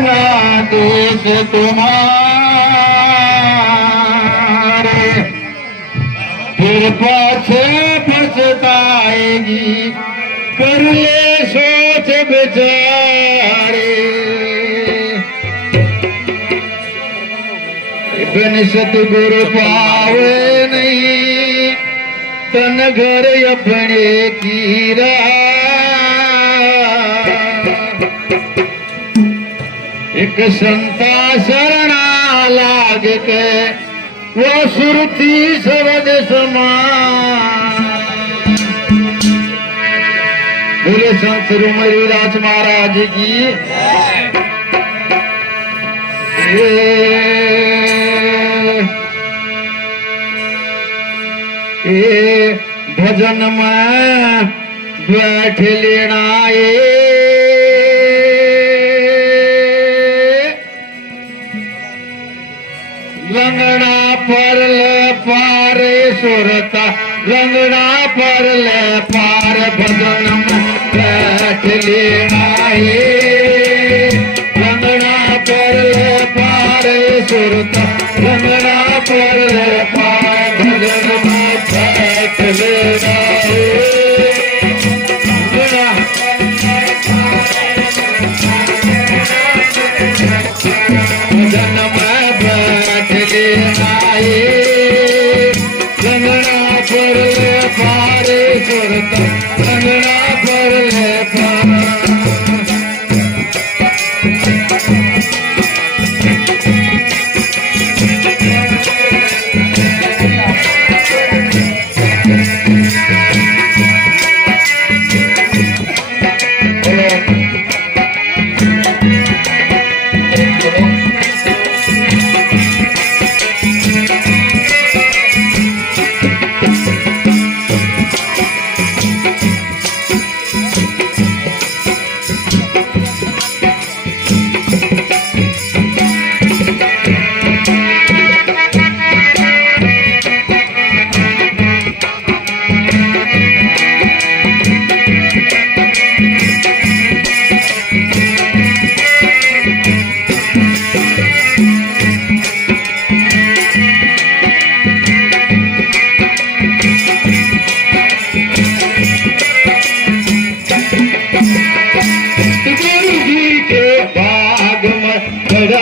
ना देश तुम्हारे, फिर पाछे पछताएगी, कर ले सोच बेचारे। बिन सतगुरु पावे नहीं, तन घर अपने की एक संता शरणा लाग के वो सुरती शब्द समान। बोले संत श्री मयूरदास महाराज की। भजन में बैठ लेना लंगड़ा पर ले पार सुरता, लंगड़ा पर ले पार भजन में बैठ लेना लंगड़ा पर ले पार सुरता, लंगड़ा पर ले पार भजन में बैठ लेना भजन में बैठ लेना लंगड़ा पर ले पार सुरता, लंगड़ा पर ले पार।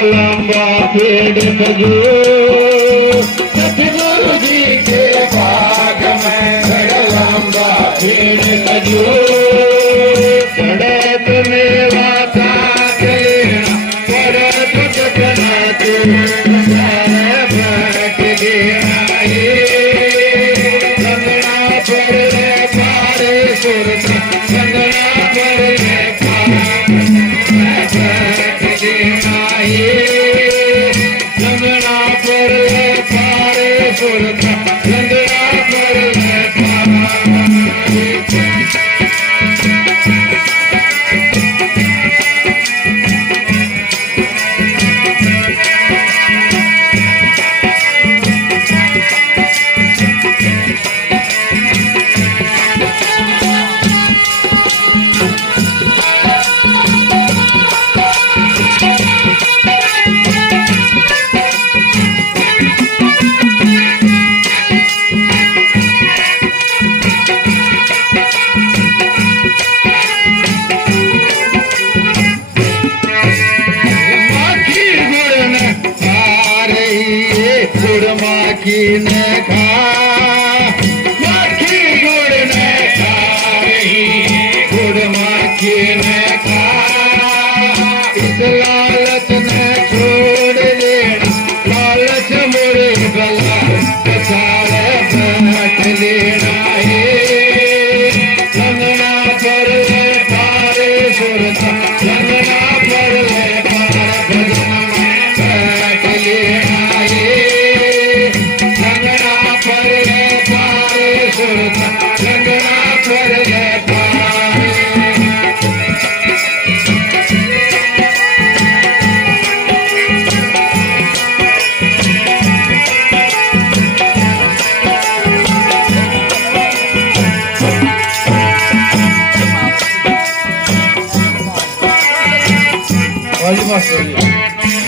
लंबा पेड़ सजो सतगुरु जी के बाग में बड़ा लंबा पेड़ सजो सड़क मेवा साथ लेना पड़त कटना तो बैठ देना लंगड़ा पर ले पार सुरता, लंगड़ा पर ले पार बैठ देना लंगड़ा पर ले पार सुरता, लंगड़ा पर ले पार। माखी ने खा माखी गुड़ ने खा रही गुड़ माखी ने खा इस लालच ने छोड़ देना लालच मुरे गला सारे बैठ लेना लंगड़ा पर ले पार सुरता, लंगड़ा पर ले पार भजन में बैठ लेना लंगड़ा पर शिवाजी मास्तर